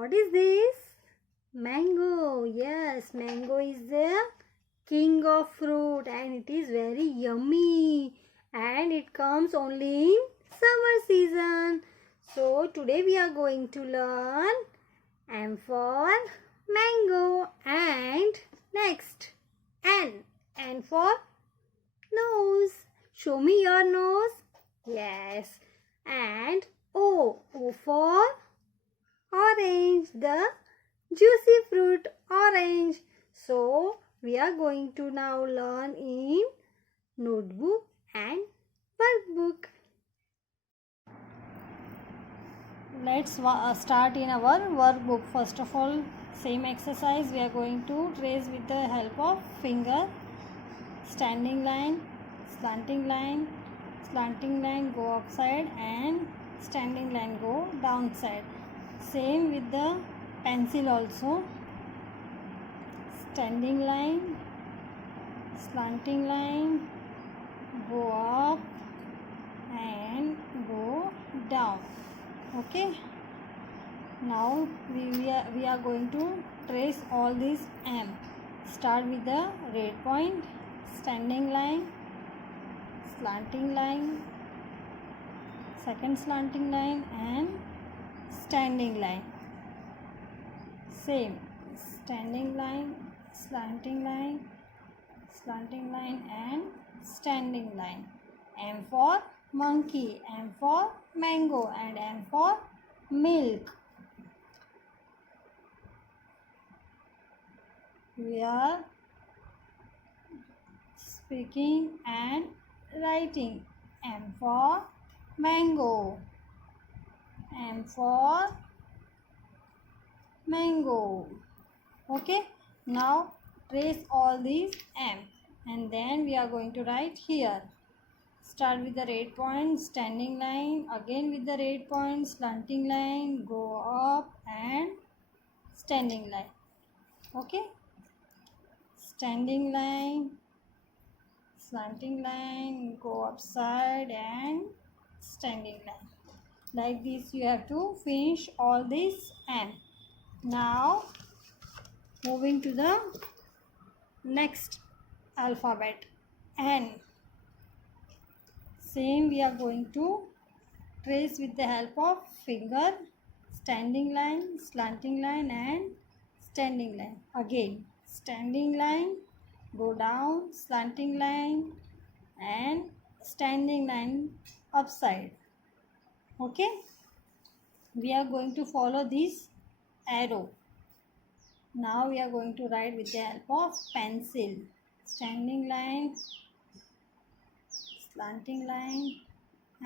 What is this? Mango. Yes, mango is the king of fruit and it is very yummy and it comes only in summer season. So today we are going to learn M for mango and next N for nose. Show me your nose. Yes. And O for orange, the juicy fruit orange. So we are going to now learn in notebook and workbook. Let's start in our workbook. First of all, same exercise we are going to trace with the help of finger. Standing line, slanting line go upside and standing line go downside. Same with the pencil also. Standing line, slanting line, go up and go down. Okay. Now we are going to trace all these M. Start with the red point, standing line, slanting line, second slanting line and standing line. Same, standing line and standing line. M for monkey, M for mango and M for milk. We are speaking and writing. M for mango, M for mango. Okay, now trace all these M and then we are going to write here. Start with the red point, standing line, again with the red point, slanting line, go up and standing line. Okay, standing line, slanting line, go upside and standing line. Like this you have to finish all this M. Now moving to the next alphabet, N. Same we are going to trace with the help of finger, standing line, slanting line and standing line. Again, standing line, go down, slanting line and standing line upside. Okay, we are going to follow this arrow. Now we are going to write with the help of pencil. Standing line, slanting line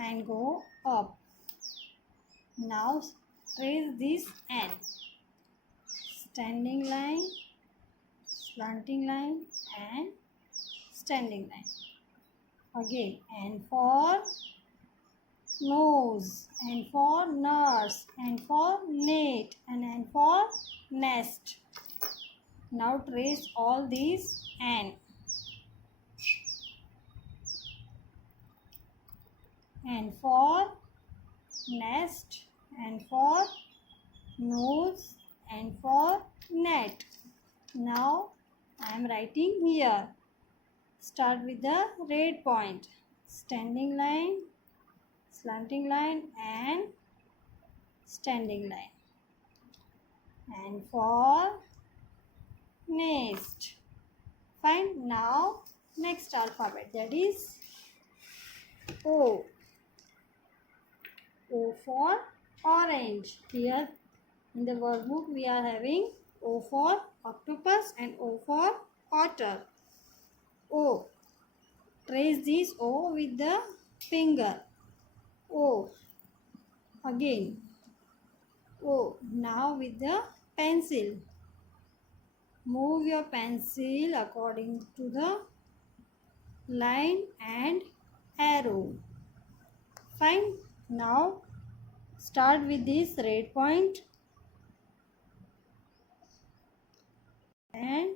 and go up. Now trace this N. Standing line, slanting line and standing line. Again, N for nose, N for nurse, N for net and N for nest. Now trace all these N. N for nest, N for nose, N for net. Now I am writing here. Start with the red point. Standing line, slanting line and standing line. And for nest. Fine. Now next alphabet, that is O. O for orange. Here in the workbook we are having O for octopus and O for otter. O. Trace this O with the finger. O. Again. O. Now with the pencil. Move your pencil according to the line and arrow. Fine. Now start with this red point and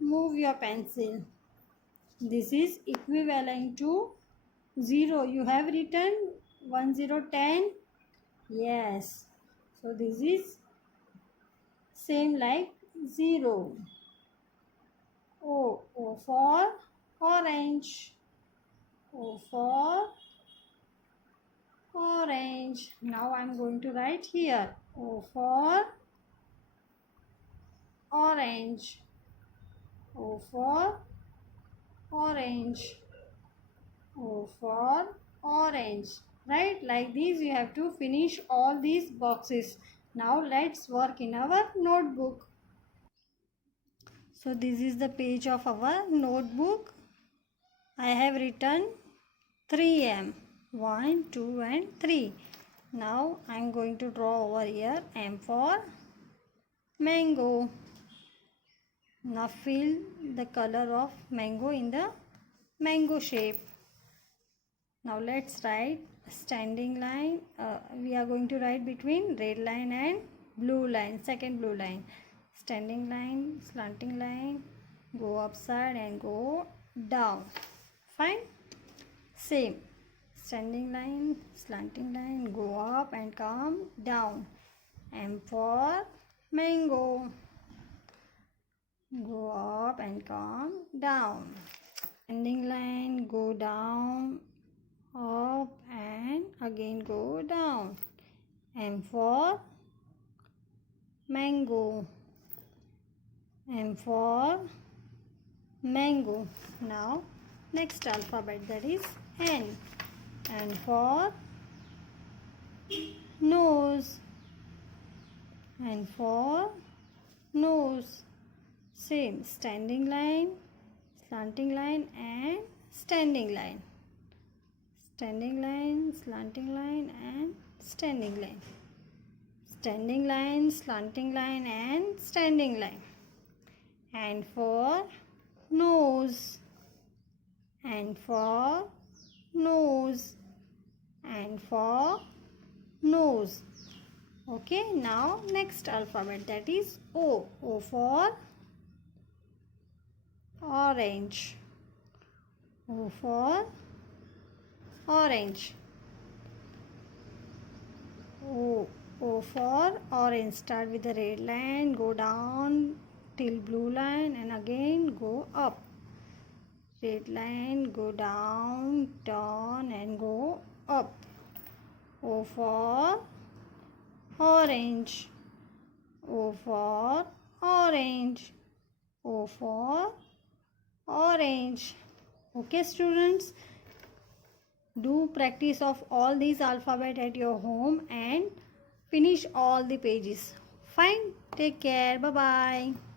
move your pencil. This is equivalent to 0. You have written 1 0 10. Yes. So this is same like 0. O. O for orange. O for orange. Now I am going to write here. O for orange. O for orange. O for orange. Right? Like this you have to finish all these boxes. Now let's work in our notebook. So this is the page of our notebook. I have written 3M. 1, 2 and 3. Now I am going to draw over here M for mango. Now fill the color of mango in the mango shape. Now let's write standing line. We are going to write between red line and blue line, second blue line. Standing line, slanting line, go upside and go down. Fine. Same. Standing line, slanting line, go up and come down. M for mango. Go up and come down. Standing line, go down, up and again go down. M for mango. M for mango. Now next alphabet, that is N. N for nose. N for nose. Same, standing line, slanting line and standing line. Standing line, slanting line and standing line. Standing line, slanting line and standing line. And for nose. And for nose. And for nose. Okay, now next alphabet, that is O. O for orange. O for orange. O. O for orange. Start with the red line, go down till blue line and again go up. Red line, go down, turn and go up. O for orange. O for orange. O for orange. Okay students, do practice of all these alphabet at your home and finish all the pages. Fine. Take care. Bye bye.